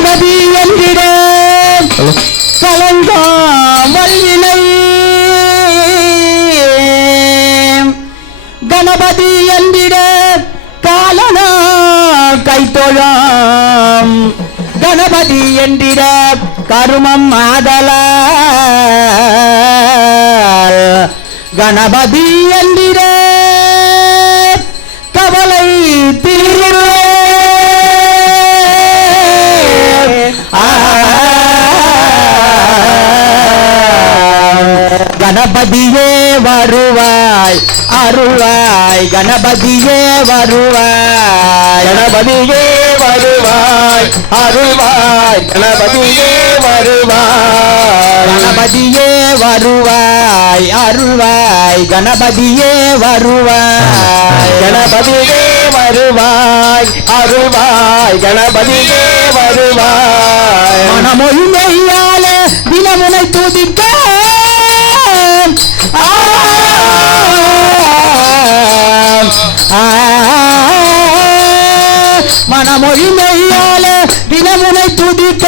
கணபதி என்கிற கலங்காம் வல்வினை கணபதி என்கிற காலனா கைத்தொழாம் கணபதி என்கிற கருமம் ஆதலால் கணபதி என்கிற கவலை தீர கணபதியே வருவாய் அருள்வாய் கணபதியே வருவாய் கணபதியே வருவாய் அருள்வாய் கணபதியே வருவாய் கணபதியே வருவாய் அருள்வாய் கணபதியே வருவாய் கணபதியே வருவாய் அருள்வாய் கணபதியே வருவாய் மனமொழிமையால தினமுனை துதிக்க மனமொழிமையால தினமுனை துதிக்க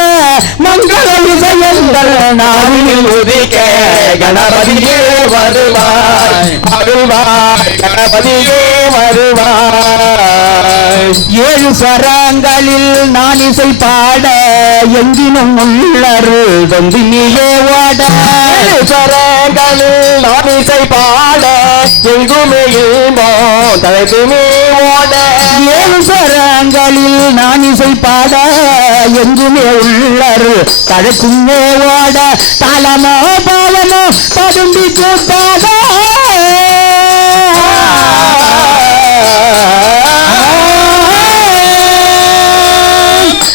மங்கள விஜயங்கள் நாளில் உதிக்க கணபதியே வருவாய் அருள்வாய் கணபதியே வருவாய் ஏழு சரங்களில் நான் இசை பாட எங்கினும் உள்ளருள் தொந்தினியே ஓட சரங்களில் நான் இசை பாட எங்குமே தலைத்துமே ஓட ஏழு சரங்களில் நான் இசை பாட எங்குமே உள்ளருள் தழைக்குமே ஓட தாளமோ பாவமோ ததும்பி கூட்டாத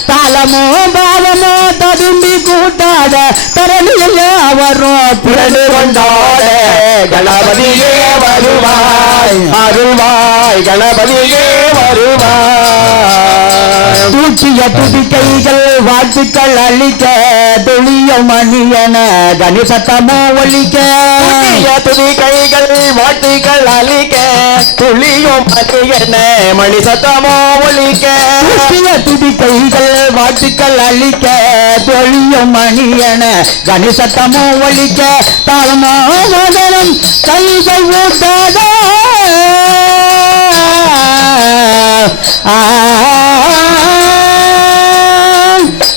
தாளமோ பாவமோ ததும்பி கூட்டாத தரணியில் வரும் பிறகு கொண்டாட கணபதியே வருவாய் அருள்வாய் கணபதியே வருவாய் தூக்கிய துதிக்கைகள் வாழ்த்துக்கள் அளிக்க தொழிய மணியன கணிசத்தமோ ஒழிக்க துதிக்கைகள் வாழ்த்துக்கள் அளிக்க துளியும் மணியன மணி சத்தமோ ஒழிக்க தூக்கிய துதிக்கைகள் வாழ்த்துக்கள் அளிக்க தொழிய மணியன கணிசத்தமோ ஒழிக்க தாளமோ மகனம் கைகள் ஊட்டாத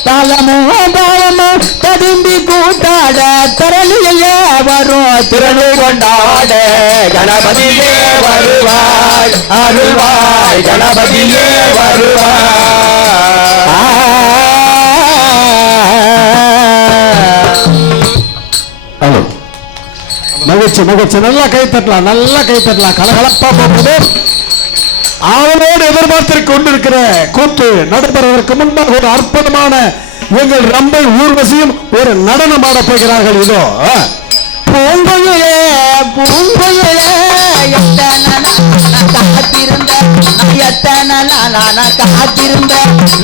தாளமோ பாவமோ ததும்பி கூட்டாட தரணிய வரும் திறனு கொண்டாட கணபதியே வருவாய் அருள்வாய் கணபதியே வருவாய் மகிழ்ச்சி மகிழ்ச்சி நல்லா கை தட்டலாம் கலகலப்பா போகுது அவனோடு எதிர்பார்த்திருக்க கொண்டிருக்கிற கூத்து நடைபெறுவதற்கு முன்பாக ஒரு அற்புதமான எங்கள் ரம்பை ஊர்வசியும் ஒரு நடனம் ஆட போகிறார்கள். இதோ பூங்குயிலே பூங்குயிலே காத்திருந்த எத்தனை காத்திருந்த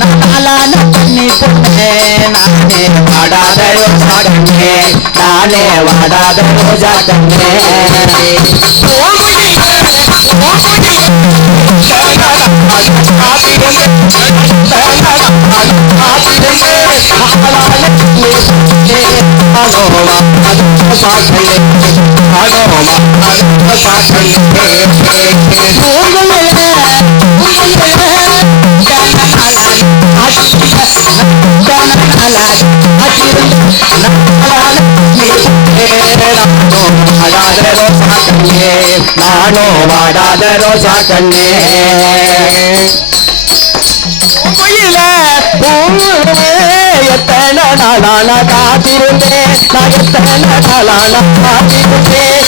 நாளான பண்ணி பொண்ணே நானே வாடாத ரோஜா கண்ணே நானே வாடாத ரோஜா கண்ணே நானோ வாடாத ரோஜா கண்ணே எத்தனை நாளான காத்திருந்தேன் நான் எத்தனை நாளான காத்திருந்தேன்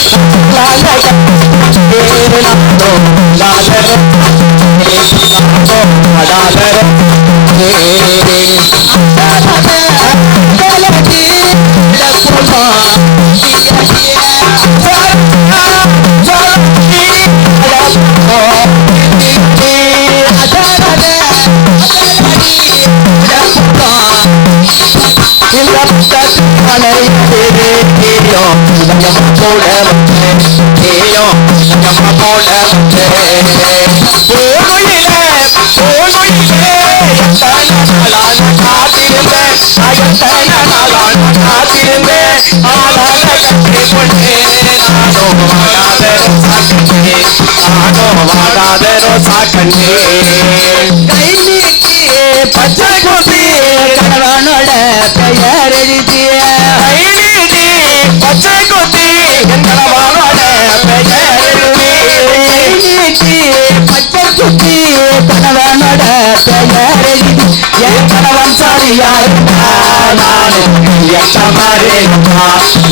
நானும் எட்ட மாதிரி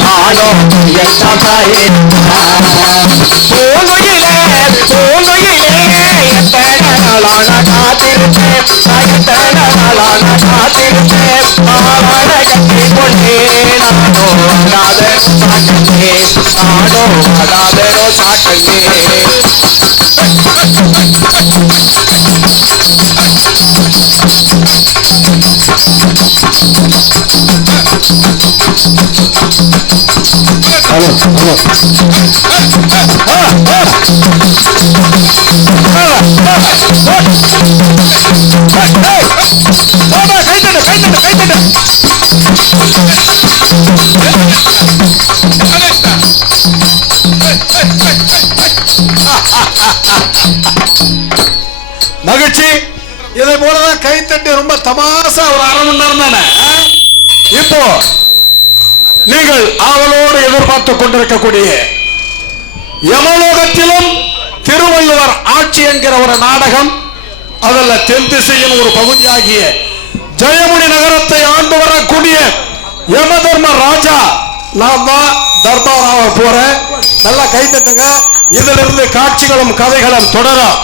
நானும் எட்ட மாதிரி பூங்குயிலே எத்தனை நாளான காத்திருப்பேன் நான் எத்தனை நாளான காத்திருப்பேன் ஆவான கட்டி கொண்டே நானோ அடாதரோ சாட்டே நானோ அடாதரோ சாட்டே ஹலோ மகிழ்ச்சி. இதை போலதான் கைத்தட்டி ரொம்ப தமாசா ஒரு அரை மணி நேரம் தானே. இப்போ நீங்கள் ஆவலோடு எதிர்பார்த்துக் கொண்டிருக்கக்கூடிய யமலோகத்திலும் திருவள்ளுவர் ஆட்சி என்கிற ஒரு நாடகம், அதில் தென் திசையின் ஒரு பகுதியாகிய ஜெயமுனி நகரத்தை ஆண்டு வரக்கூடிய யமதர்ம ராஜா நான் தான் தர்பாராக போறேன். நல்லா கைத்தட்டுங்க. இதிலிருந்து காட்சிகளும் கதைகளும் தொடரும்.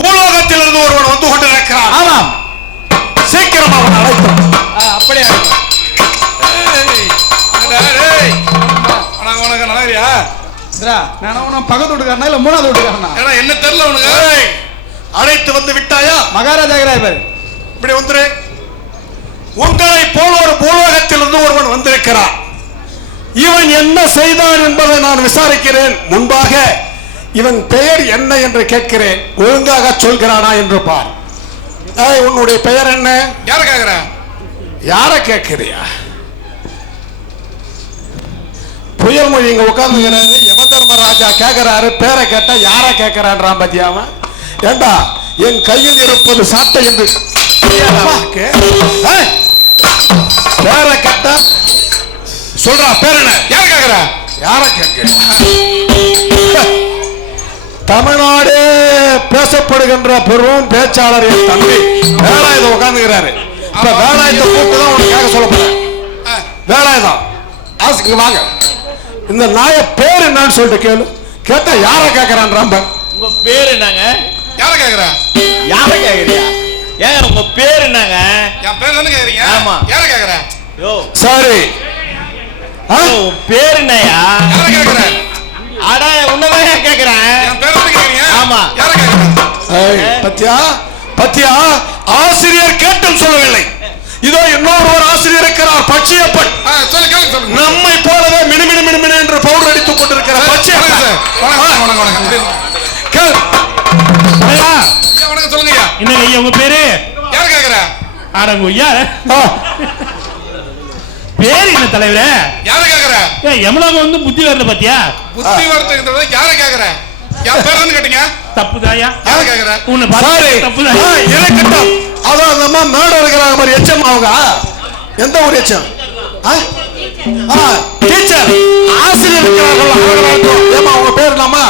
பூலோகத்தில் இருந்து ஒருவன் வந்து கொண்டிருக்கிறான். ஆமாம், சீக்கிரம் அவன் அழைத்தான். அப்படியே பக்கத்து வீட்டுக்காரனா இல்ல மூணாவது வீட்டுக்காரனா என்ன தெரியல உனக்கு. அழைத்து வந்து விட்டாயா மகாராஜா? இப்படி வந்துரு. உங்களை போல ஒரு பூலோகத்தில் இருந்து ஒருவன் வந்திருக்கிறான். இவன் என்ன செய்தான் என்பதை நான் விசாரிக்கிறேன். முன்பாக இவன் பெயர் என்ன என்று கேட்கிறேன். ஒழுங்காக சொல்கிறானா என்று பார். உன்னுடைய பெயர் என்ன? யார கேக்குற? யார கேட்கிறியா? புயல் மொழி இங்க உட்கார்ந்துக்கிறாரு. யமதர்மராஜா கேட்கிறாரு. பேரை கேட்டா யார கேட்கிறான் பத்தியாம. ஏண்டா என் கையில் இருப்பது சாட்டை என்று பேரை கேட்டா சொல்றா. பேர் என்ன? யார கேட்கிற? யார கேட்கிற? தமிழ்நாடு பேசப்படுகின்ற பெரும் பேச்சாளர் என் தம்பி வேலாயுதம் உட்கார்ந்துக்கிறாரு. இப்ப வேலாயுத கூட்டு தான் உனக்கு கேட்க சொல்ல போறேன். வேலாயுதம் ஆசுக்கு வாங்க. இந்த நாய பேர் என்னன்னு சொல்லிட்டு கேளு. கேட்டா யார கேட்கிறான்? உங்க பேர் என்னங்க? யார கேக்குற? யார கேக்குறியா? ஏங்க உங்க பேர் என்னங்க? என் பேர் தானே கேக்குறீங்க. ஆமா. யார கேக்குற? யோ சரி. பேர் என்னயா? யார கேக்குற? அட உன்னதான் கேக்குறேன். என் பேர் தானே கேக்குறீங்க. ஆமா. யார கேக்குற? பத்தியா பத்தியா ஆசிரியர் கேட்டும் சொல்லவில்லை. இதோ இன்னொரு ஆசிரியர் இருக்கிறார் பச்சையப்பன். நம்மை போலவே மினுமினு மினுமினு என்று பவுடர் அடித்துக் கொண்டிருக்கிறார் பச்சையப்பன். சொல்லுங்க. என்னங்க ஐயா உங்க பேரு? யார கேக்குற? அரங்குய்யா. பேரு என்ன தலைவரே? யார கேக்குற? யமலோகம் வந்து புத்தி வரல பாத்தியா? புத்தி வரதுன்றத யார கேக்குற? யார் பேருன்னு கேட்டீங்க? தப்புதாயா. யார கேக்குற? உன்னை பாரு தப்புதாயா. இருக்கட்டும். அத நம்ம மேட இருக்கிறாங்க மாதிரி எச்சம் அவங்க. எந்த ஒரு எச்சம்? டீச்சர் ஆசிரியர் இருக்கிறார்கள். அவங்களுக்கு ஏமா அவங்க பேர் என்னமா?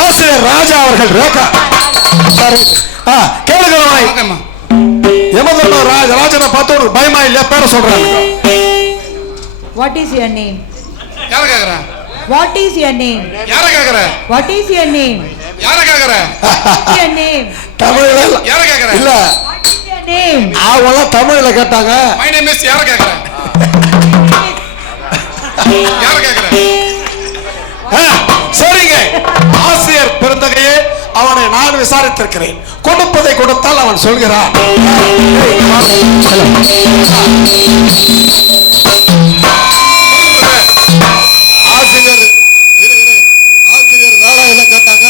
ஆசிரியர் ராஜா அவர்கள். ரேகா சரி. கேளுங்க. யமதர்ம ராஜனை பார்த்து பயமா இல்லையா? பேரை சொல்றாங்க. What is your name? யார கேக்குற? What is your name? யார கேக்குற? What is your name? யார கேக்குற? Your name. தமிழ்ல யார கேக்குற? இல்ல. What is your name? அவங்க தமிழ்ல கேட்டாங்க. My name is யார கேக்குற? யார கேக்குற? சரிங்க. ஆசிரியர் பெருந்தகையே, அவனை நான் விசாரித்திருக்கிறேன். கொடுப்பதை கொடுத்தால் அவன் சொல்கிறான். ஆசிரியர் வேலை கேட்டாங்க.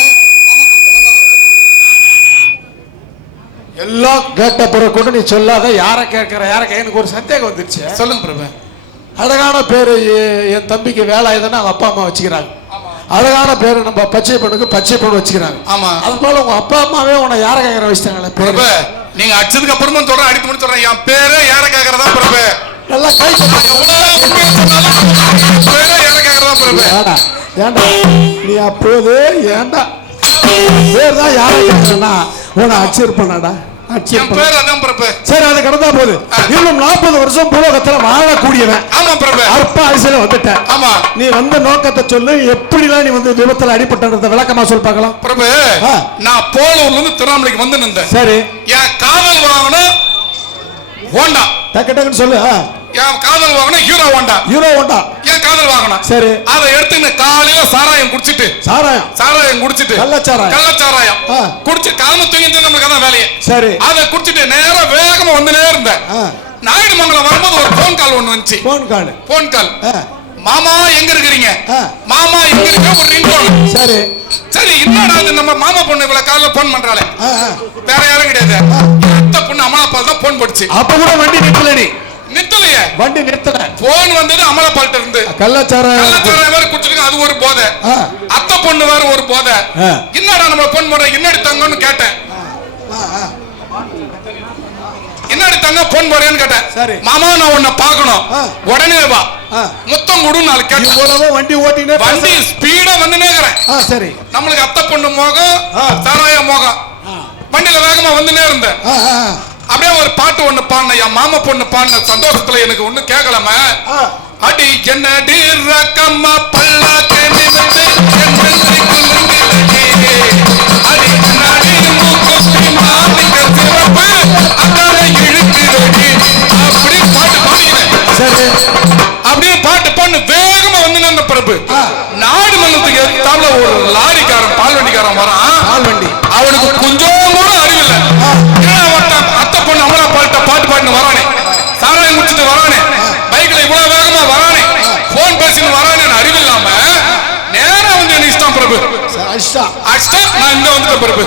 எல்லாம் கேட்ட பிறகு கூட நீ சொல்லாத யாரை கேட்கிற எனக்கு ஒரு சந்தேகம் வந்துருச்சு. சொல்லுங்க பிரபு. அழகான பேரு என் தம்பிக்கு வேலை ஆயுதுன்னு அவங்க அப்பா அம்மா வச்சுக்கிறாங்க. அழகான பேரு நம்ம பச்சை பொண்ணுக்கு பச்சை பொண்ணு வச்சுக்கிறாங்க. ஆமா. அது போல உங்க அப்பா அம்மாவே உன்னை யார கேட்கற வச்சுட்டாங்களே பிரபு. நீங்க அடிச்சதுக்கு அப்புறமும் சொல்றேன், அடித்து முடிச்சு சொல்றேன், என் பேரு யார கேட்கறதா பிரபு. நல்லா கை பேரு யார கேட்கறதா பிரபு. ஏண்டா நீ அப்போது ஏண்டா பேர் தான் யாரை கேட்கறனா உன்னை அச்சிருப்பனாடா. சரி, அது கடந்தா போது. இன்னும் 40 வருஷம் பூலோகத்துல வாழக்கூடியவன். ஆமா பிரபு. அற்ப ஆயுசுல வந்துட்ட. ஆமா. நீ வந்த நோக்கத்தை சொல்லு. எப்படிலாம் நீ வந்து விபத்துல அடிபட்டத விளக்கமா சொல் பார்க்கலாம். பிரபு, நான் போலூர்ல இருந்து திருவண்ணாமலைக்கு வந்து நின்றேன். சரி. என் காதல் வாகனம் ஹோண்டா. டக்கு டக்குன்னு சொல்லு. என் காதல் வாகனம் ஹீரோ ஹோண்டா. என் காதல் வாகனம். சரி. அதை எடுத்து காலையில சாராயம் குடிச்சிட்டு கள்ளச்சாராயம் குடிச்சு காலம தூங்கிட்டு நம்மளுக்கு அதான் வேலையே. சரி. அதை குடிச்சிட்டு நேரா வேகமா வந்துனே இருந்தேன். நாயுடுமங்கலம் வரும்போது ஒரு போன் கால் ஒண்ணு வந்துச்சு. Phone call. மாமா எங்க இருக்கிறீங்க? மாமா எங்க இருக்க ஒரு ரிங் டோன். சரி. சரி, என்னடா இது நம்ம மாமா பொண்ணு இவ்வளவு காலையில போன் பண்றாளே. வேற யாரும் கிடையாது, அத்தை பொண்ணு அமலாபால் தான் போன் போடுச்சு. அப்ப கூட வண்டி நிறுத்தலையே. வண்டி நிறுத்தல. போன் வந்தது அமலாபால்ட்ட இருந்து. கள்ளச்சாராயம் வேற குடிச்சிட்டு அது ஒரு போதை. அத்தை பொண்ணு வேற ஒரு போதை. என்னடா நம்ம போன் பண்ற, என்னடி தங்கன்னு கேட்டேன். என்னடி தங்க போன் போறேன்னு கேட்டேன். மாமா நான் உன்னை பார்க்கணும், உடனே வா, முத்தம் கொடு. நாலு கேட்டேன். வண்டி ஸ்பீடா வந்து நேக்கிறேன். சரி. நம்மளுக்கு அத்தை பொண்ணு மோகம், சாராய மோகம். வண்டியில வேகமா வந்துனே இருந்தேன். அப்படியே ஒரு பாட்டு ஒண்ணு பாடின, என் மாமா பொண்ணு பாடின சந்தோஷத்துல எனக்கு ஒண்ணு கேட்கலாம. அடி என்னடி ரக்கம்மா பல்லாக்கே நிமிர்ந்து அடி கண்ணாடி மூக்குத்தி மாமிங்க சிவப்பு அதான இழுக்குறடி அப்படி பாட்டு பாடிக்கிறேன். சரி. அப்படியே பாட்டு பாடு வேகமா வந்து நம்ம பிரபு நாடு மன்னத்துக்கு எத்தாப்புல ஒரு லாரிக்காரன் பால் வண்டிக்காரன் வரான். அவனுக்கு கொஞ்சம் கூட அறிவில்லை. அத்தை பொண்ணு அமலா பாட்டு பாட்டு வரானே, சாராயம் முடிச்சுட்டு வரானே, பைக்ல இவ்வளவு வேகமா வரானே, போன் பேசிட்டு வரானே, அறிவில்லாம நேரா வந்து என்ன இஷ்டம் பிரபு. நான் இங்க வந்துட்டேன் பிரபு.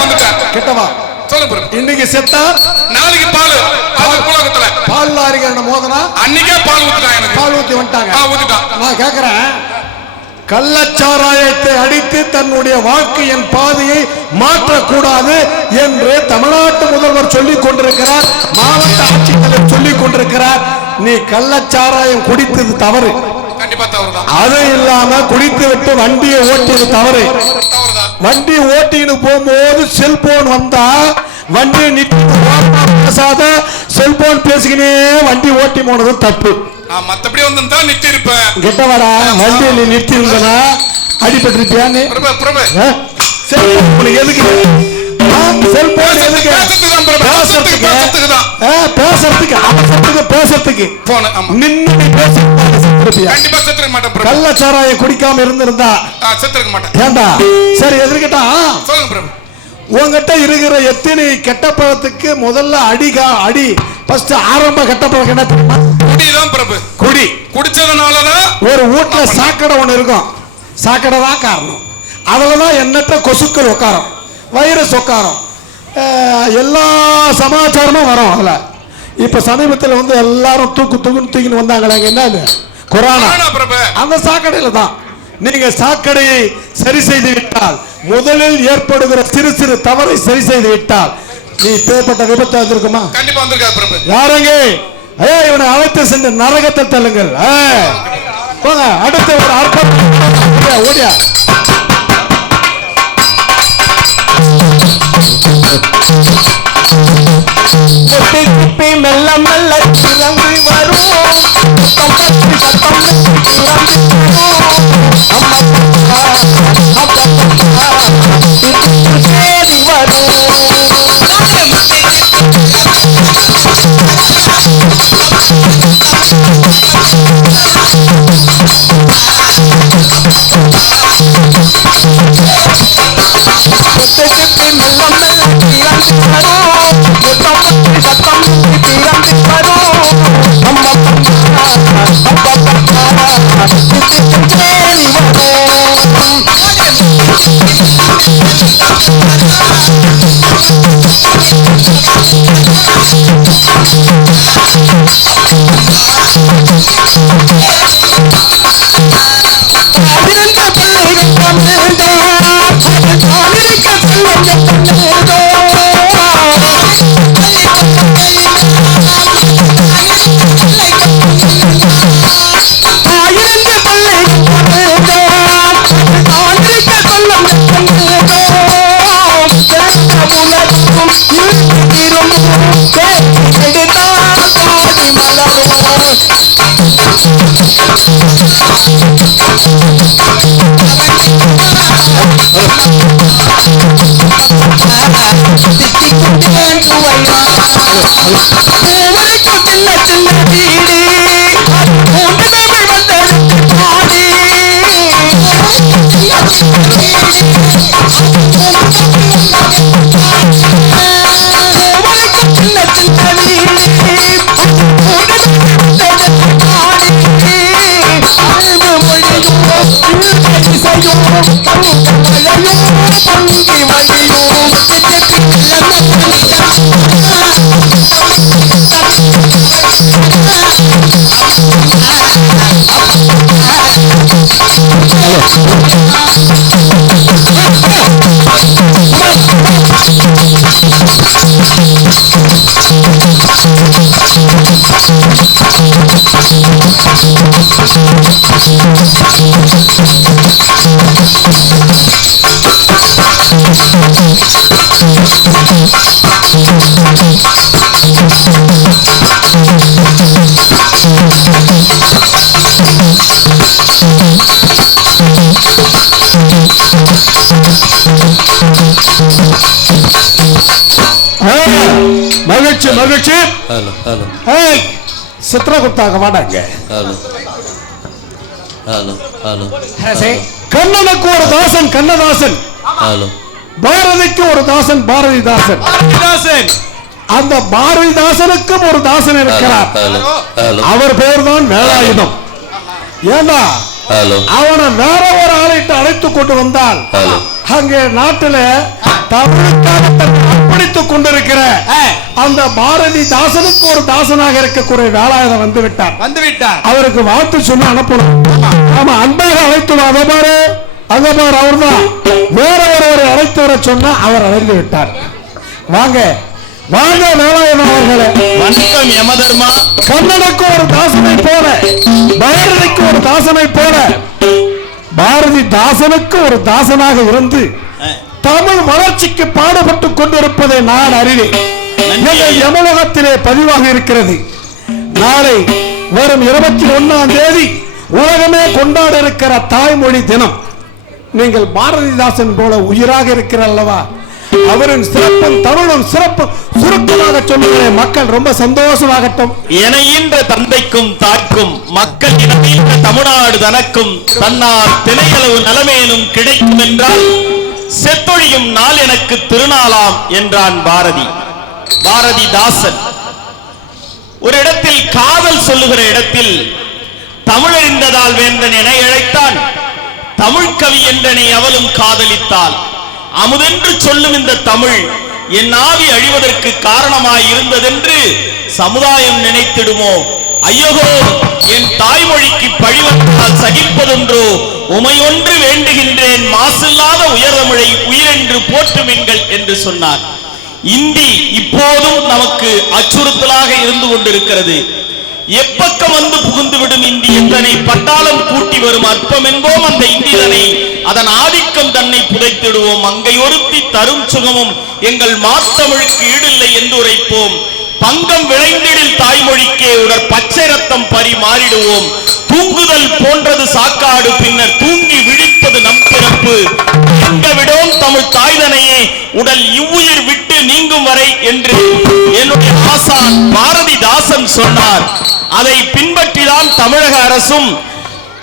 வந்துட்டேன். சொல்லு பிரபு. இன்னைக்கு செத்தா நாளைக்கு பால் உலகத்துல பால் லாரிக்காரன மோதனா அன்னைக்கே பால் ஊத்துட்டான். எனக்கு பால் ஊத்தி வந்துட்டாங்க. ஊத்திட்டான். நான் கேக்குறேன், கள்ளச்சாராயத்தை அடித்து தன்னுடைய வாழ்க்கையின் பாதையை மாற்றக்கூடாது என்று தமிழ்நாட்டு முதல்வர் சொல்லிக் கொண்டிருக்கிறார், மாவட்ட ஆட்சித்தலைவர் சொல்லிக் கொண்டிருக்கிறார். நீ கள்ளச்சாராயம் குடித்தது தவறு. அது இல்லாம குடித்து விட்டு வண்டியை ஓட்டியது தவறு. வண்டி ஓட்டின்னு போகும்போது செல்போன் வந்தா வண்டியை நிறுத்தி பேசாத, செல்போன் பேசிக்கினே வண்டி ஓட்டி போனது தப்பு. மத்தபடி வந்து நிறுத்தி இருப்பேன். கெட்டவாடா, வண்டியை நீ நிறுத்தி இருந்தனா அடிபட்டு இருப்பியான்னு. செல்போன் எதுக்கு? செல்போன் எதுக்கு? பேசுறதுக்கு நின்று கள்ளச்சாராயம் குடிக்காம இருந்திருந்தா செத்துருக்க மாட்டேன். ஏண்டா? சரி, எதிர்கிட்டா உங்ககிட்ட இருக்கிற எத்தனை கெட்ட பழத்துக்கு முதல்ல அடி ஃபர்ஸ்ட் ஆரம்ப கெட்ட பழக்கம் என்ன தெரியுமா? குடிதான் பிரபு. குடி குடிச்சதுனாலதான் ஒரு வீட்டுல சாக்கடை ஒண்ணு இருக்கும். சாக்கடை தான் காரணம். அதுலதான் எண்ணற்ற கொசுக்கள் உட்காரம், வைரஸ் உட்காரம், எல்லா சமாச்சாரமும் வரும் அதுல. இப்ப சமீபத்தில் வந்து எல்லாரும் தூக்கின்னு வந்தாங்களே, என்ன கொரோனா, அந்த சாக்கடையில தான். நீங்க சாக்கடையை சரி செய்து விட்டால், முதலில் ஏற்படுகிற சிறு சிறு தவறை சரி செய்து விட்டால் நீ பேர்பட்ட விபத்து வந்திருக்குமா? கண்டிப்பா வந்திருக்காது பிரபு. யாரங்க இவனை அழைத்து சென்று நரகத்தை தள்ளுங்கள். போங்க, அடுத்த ஒரு அற்புதம் ஓடியா. மெல்ல மெல்ல திறந்து வரும் மகிழ்ச்சி மகிழ்ச்சி. ஏய் சித்ரகுப்தாக வாடாங்க. கண்ணனுக்கு ஒரு தாசன் கண்ணதாசன், பாரதிக்கு ஒரு தாசன் பாரதிதாசன். அந்த பாரதிதாசனுக்கும் ஒரு தாசன் இருக்கிறார். அவர் பேர் தான் வேலாயுதம். ஏண்டா அவனை வேற ஒரு ஆளைட்டு அழைத்துக் கொண்டு வந்தால் அங்கே நாட்டில் தமிழுக்காக அர்ப்பணித்துக் கொண்டிருக்கிற அந்த பாரதிதாசனுக்கு ஒரு தாசனாக இருக்கக்கூடிய வேலாயுதம் வந்து விட்டார். அவருக்கு வாழ்த்து சொல்லி அனுப்பணும். ஆமா, அன்பையை அழைத்து அதை பாரு அங்க பாரு, அவர் தான் வேற ஒருவரை அழைத்து வர சொன்னா அவர் அழைந்து விட்டார். வாங்க வாங்க வேலாயுதம் அவர்களே. வணக்கம் யமதர்மா. கண்ணனுக்கு ஒரு தாசனை போல, பாரதிக்கு ஒரு தாசனை போல, பாரதிதாசனுக்கு ஒரு தாசனாக இருந்து தமிழ் வளர்ச்சிக்கு பாடுபட்டுக் கொண்டிருப்பதை நான் அறிவேன். யமலோகத்திலே பதிவாக இருக்கிறது. நாளை வரும் 21ஆம் தேதி உலகமே கொண்டாட இருக்கிற தாய்மொழி தினம். நீங்கள் பாரதிதாசன் போல உயிராக இருக்கிற அல்லவா, அவரின் சிறப்பும் தமிழும் சிறப்பு சுருக்கமாக சொல்லுகிறேன். மக்கள் ரொம்ப சந்தோஷமாகட்டும். இணையின்ற தந்தைக்கும் தாய்க்கும் மக்கள் இணைந்த தமிழ்நாடு தனக்கும் தன்னால் திணையளவு நலமேனும் கிடைக்கும் என்றால் செத்தொழியும் நாள் எனக்கு திருநாளாம் என்றான் பாரதிதாசன். ஒரு இடத்தில் காதல் சொல்லுகிற இடத்தில் தமிழறிந்ததால் வேந்தன் என இழைத்தான், தமிழ் கவி என்றனை அவளும் காதலித்தாள். அமுதென்று சொல்லும் இந்த தமிழ் என் ஆவி அழிவதற்கு காரணமாய் இருந்ததென்று சமுதாயம் நினைத்திடுமோ? ஐயகோ, என் தாய்மொழிக்கு பழிவந்தால் சகிப்பதொன்றோ? உமையொன்று வேண்டுகின்றேன், மாசில்லாத உயர்தமிழை உயிரென்று போற்றுமின்கள் என்று சொன்னார். இந்தி இப்போதும் நமக்கு அச்சுறுத்தலாக இருந்து கொண்டிருக்கிறது. எப்பக்கம் வந்து புகுந்துவிடும் இந்தி எத்தனை பட்டாளம் கூட்டி வரும் அற்பம் என்போம். அந்த இந்திதனை அதன் ஆதிக்கம் தன்னை புதைத்திடுவோம். அங்கை ஒருத்தி தரும் சுகமும் எங்கள் மாத்தமிழுக்கு ஈடில்லை என்று உரைப்போம். பங்கம் விளைந்திடில் தாய்மொழிக்கே உடற் பச்சை ரத்தம் பரிமாறிடுவோம். தூங்குதல் போன்றது சாக்காடு, பின்னர் தூங்கி விழிப்பது நம் பிறப்பு. விடோம் தமிழ் தாய்தனையே உடல் இவ்வுயிர் விட்டு நீங்கும் வரை என்று என்னுடைய ஆசான் பாரதிதாசன் சொன்னார். அதை பின்பற்றிதான் தமிழக அரசும்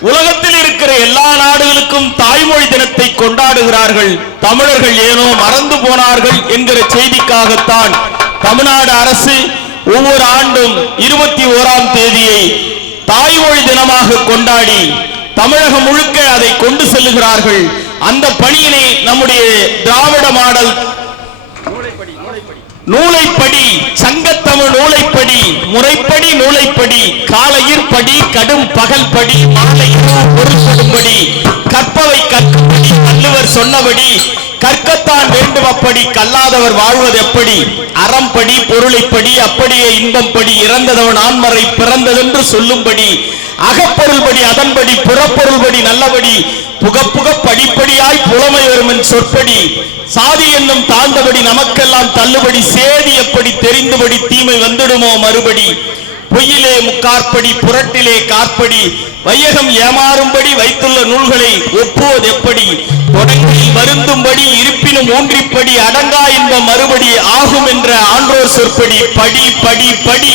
உலகத்தில் இருக்கிற எல்லா நாடுகளுக்கும் தாய்மொழி தினத்தை கொண்டாடுகிறார்கள். தமிழர்கள் ஏனோ மறந்து போனார்கள் என்கிற செய்திக்காகத்தான் தமிழ்நாடு அரசு ஒவ்வொரு ஆண்டும் 21ஆம் தேதியை தாய்மொழி தினமாக கொண்டாடி தமிழகம் முழுக்க அதை கொண்டு செல்லுகிறார்கள். அந்த பணியினை நம்முடைய திராவிட மாடல் நூலைப்படி, சங்கத்தமிழ் நூலைப்படி, முறைப்படி நூலைப்படி, காலையிற் படி, கடும் பகல் படி, மாலையிற் பொருள்படும்படி, கற்பவை கற்படி, வள்ளுவர் சொன்னபடி கற்கத்தான் வேண்டும், அப்படி கல்லாதவர் வாழ்வது எப்படி? அறம்படி, பொருளைப்படி, அப்படியே இன்பம்படி, இறந்ததவன் ஆண்மறை பிறந்ததென்று சொல்லும்படி, அகப்பொருள்படி, அதன்படி, புறப்பொருள்படி, நல்லபடி, புகப்புக படிப்படியாய் புலமை வருமன் சொற்படி, சாதி என்னும் தாழ்ந்தபடி நமக்கெல்லாம் தள்ளுபடி, சேதி எப்படி தெரிந்தபடி தீமை வந்துடுமோ மறுபடி, பொய்யிலே முக்காற்படி, புரட்டிலே காற்படி, வையகம் ஏமாறும்படி வைத்துள்ள நூல்களை ஒப்புவது எப்படி, தொடங்கில் வருந்தும்படி இருப்பினும் ஊன்றிப்படி, அடங்கா இன்பம் மறுபடி ஆகும் என்ற ஆன்றோர் சொற்படி, படி படி படி.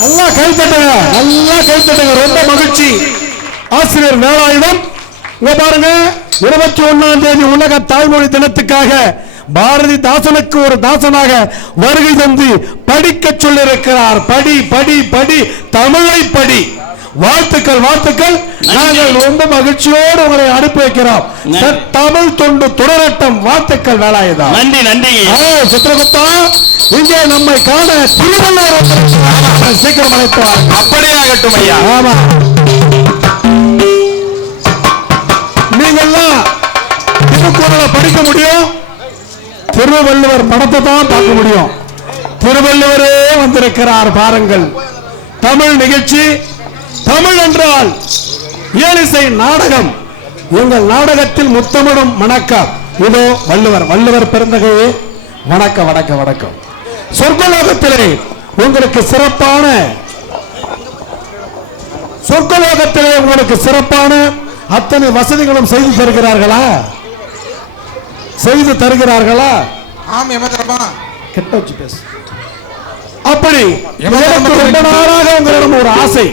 நல்லா கைத்தட்டுங்க, நல்லா கைத்தட்டுங்க. ரொம்ப மகிழ்ச்சி. ஆசிரியர் வேலாயுதம் இங்க பாருங்க, 21ஆம் தேதி உலக தாய்மொழி தினத்துக்காக பாரதிதாசனுக்கு ஒரு தாசனாக வருகை தந்து படிக்க சொல்லியிருக்கிறார். படி படி படி, தமிழை படி. வாழ்த்துக்கள் வாழ்த்துக்கள். நாங்கள் ரொம்ப மகிழ்ச்சியோடு உங்களை அனுப்பி வைக்கிறோம். தமிழ் தொண்டு தொடரட்டும். வாழ்த்துக்கள் வேலாயுதம். நன்றி நன்றி. சித்திரகுப்தா, இங்கே நம்மை காண திருவள்ளுவர் சீக்கிரம் அழைப்பார். அப்படியே ஆகட்டும் ஐயா. ஆமா, நீங்கள்லாம் திருக்குறளை படிக்க முடியும், திருவள்ளுவர் படத்தை தான் பார்க்க முடியும். திருவள்ளுவரே வந்திருக்கிறார் பாருங்கள். தமிழ் நிகழ்ச்சி, தமிழ் என்றால் இயலிசை நாடகம். எங்கள் நாடகத்தில் முத்தமிடும் வணக்கம். இதோ வள்ளுவர் பிறந்தகையே வணக்கம் வணக்கம் வணக்கம். சொர்க்கலோகத்திலே உங்களுக்கு சிறப்பான அத்தனை வசதிகளும் செய்து தருகிறார்களா? செய்து தருகிறார்களா? ஆம் யமதர்மா. கெட்ட வச்சு பேசு. அப்படி எனக்கு ரொம்ப நாளாக உங்களிடம் ஒரு ஆசை.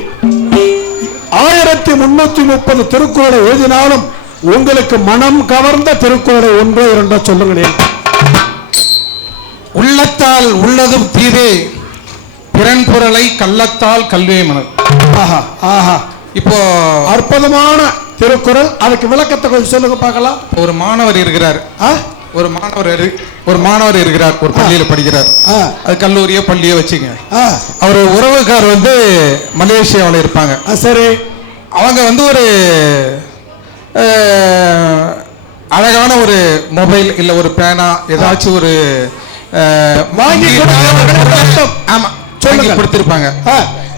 1330 திருக்குறளை எழுதினாலும் உங்களுக்கு மனம் கவர்ந்த திருக்குறளை ஒன்றோ இரண்டோ சொல்லுங்களேன். உள்ளத்தால் உள்ளதும் தீதே, பிறன் பொருளை கள்ளத்தால் கல்வே மனர். ஆஹா ஆஹா, இப்போ அற்புதமான திருக்குறள். அதுக்கு விளக்கத்தை கொஞ்சம் சொல்லுங்க பார்க்கலாம். ஒரு மாணவர் இருக்கிறார், ஒரு மாணவர் இருக்கிறார், ஒரு பள்ளியில படிக்கிறார். அது கல்லூரியோ பள்ளியோ வச்சுங்க. அவர் உறவுக்கார் வந்து மலேசியாவில் இருப்பாங்க. சரி, அவங்க வந்து ஒரு அழகான ஒரு மொபைல் இல்ல ஒரு பேனா ஏதாச்சும் ஒரு வாங்கி கொடுத்திருப்பாங்க.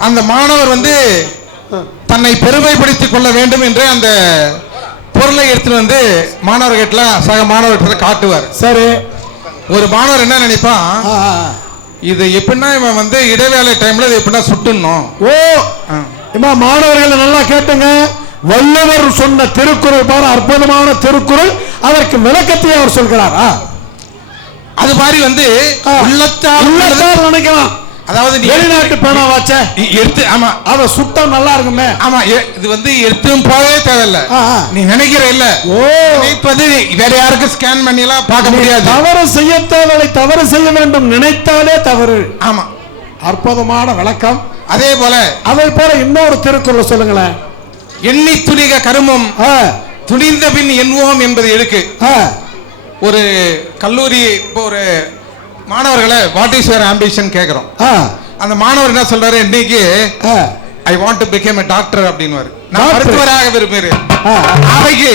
அந்த மாணவர் வந்து தன்னை பெருமைப்படுத்திக் கொள்ள வேண்டும் என்று அந்த பொருளை எடுத்துட்டு வந்து மாணவர்கிட்ட சக மாணவர்கிட்ட காட்டுவார். சரி, ஒரு மாணவர் என்ன நினைப்பான், இது எப்படின்னா இவன் வந்து இடைவேளை டைம்ல இது எப்படின்னா சுட்டுணும். மாணவர்கள் நல்லா கேட்டுங்க. வள்ளுவர் சொன்ன திருக்குறள் பாரு, அற்புதமான திருக்குறள். அதற்கு விளக்கத்தை அவர் சொல்கிறார். அது மாதிரி வந்து உள்ளத்தால் நினைக்கலாம். அதாவது வெளிநாட்டு பேனா வச்ச எடுத்து, ஆமா அத சுத்தா நல்லா இருக்குமே. ஆமா, இது வந்து எடுத்தும் போகவே தேவையில்லை. நீ நினைக்கிற இல்ல, நினைப்பது வேற யாருக்கும் ஸ்கேன் பண்ணி எல்லாம் பார்க்க முடியாது. தவறு செய்ய தேவையை தவறு செய்ய வேண்டும் நினைத்தாலே தவறு. ஆமா, அற்புதமான விளக்கம். அதே போல இன்னொரு திருக்குறள் சொல்லுங்களேன். எண்ணி துணிக கருமம் துணிந்த பின் எண்ணுவோம் என்பது இருக்கு. ஒரு கல்லூரி இப்போ ஒரு மாணவர்களை வாட் இஸ் யுவர் ஆம்பிஷன் கேக்குறோம். அந்த மாணவர் என்ன சொல்றாரு, இன்னைக்கு I want to become a doctor அப்படின்னுவாரு. நான் மருத்துவராக விரும்புகிறேன். நாளைக்கு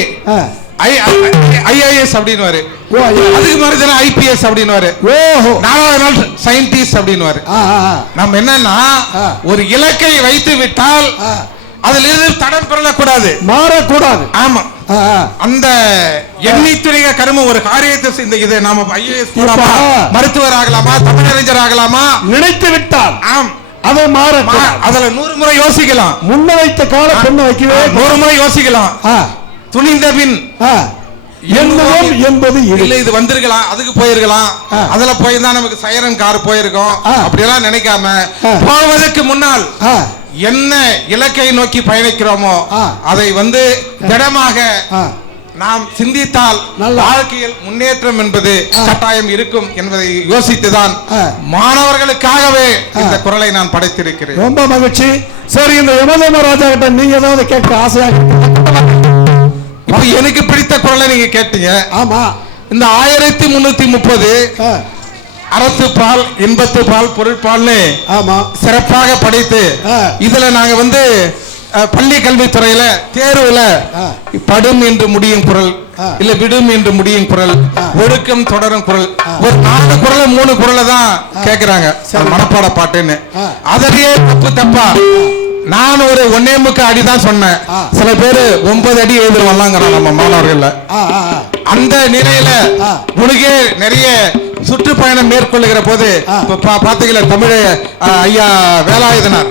ஐஏஎஸ் அப்படின்னுவாரு. அதுக்கு மாதிரி ஐபிஎஸ் அப்படின்னுவாரு. நாலாவது நாள் சயின்டிஸ்ட் அப்படின்னுவாரு. நம்ம என்னன்னா ஒரு இலக்கை வைத்து விட்டால் அதுல இருந்து தடம் பெறக்கூடாது, மாறக்கூடாது. ஆமா, அந்த எண்ணித்துறைய கரும ஒரு காரியத்தை இந்த இதை நாம ஐஏஎஸ் மருத்துவர் ஆகலாமா, தமிழறிஞர் ஆகலாமா நினைத்து விட்டால் அதை மாற அதுல 100 முறை யோசிக்கலாம். முன்ன வைத்த கால பொண்ணு வைக்கவே 100 முறை யோசிக்கலாம். துணிந்த பின் எண்ணுவோம் என்பது இல்ல, இது வந்திருக்கலாம், அதுக்கு போயிருக்கலாம், அதுல போயிருந்தா நமக்கு சைரன் கார் போயிருக்கோம் அப்படியெல்லாம் நினைக்காம போவதற்கு முன்னால் என்ன இலக்கை நோக்கி பயணிக்கிறோமோ அதை வந்து திடமாக நாம் சிந்தித்தால் வாழ்க்கையில் முன்னேற்றம் என்பது கட்டாயம் இருக்கும் என்பதை யோசித்துதான் மாணவர்களுக்காகவே இந்த குறளை நான் படைத்திருக்கிறேன். ரொம்ப மகிழ்ச்சி. சரி, இந்த யமதர்மராஜா கிட்ட நீங்க ஏதாவது கேட்க ஆசையாக? இப்ப எனக்கு பிடித்த குறளை நீங்க கேட்டீங்க. ஆமா, இந்த 1330 அறத்து பால், இன்பத்து பால், பொருட்பால்னு சிறப்பாக படைத்து இதுல நாங்க வந்து பள்ளி கல்வித்துறையில தேர்வுல படும் என்று முடியும் குறள் இல்ல விடும் என்று முடியும் குறள், ஒழுக்கம் தொடரும் குறள், ஒரு 4 குறளை 3 குறளை தான் கேக்குறாங்க மனப்பாட பாட்டுன்னு. அதிலேயே தப்பா நான் ஒரு 1.25 அடி தான் சொன்னேன். சில பேரு 9 அடி எழுதுவாங்கறாங்க நம்ம மாணவர்கள்ல. அந்த நிலையில உனக்கே நிறைய சுற்றுப்பயணம் மேற்கொள்ளுகிற போது பாத்தீங்களா தமிழ் ஐயா வேலாயுதனார்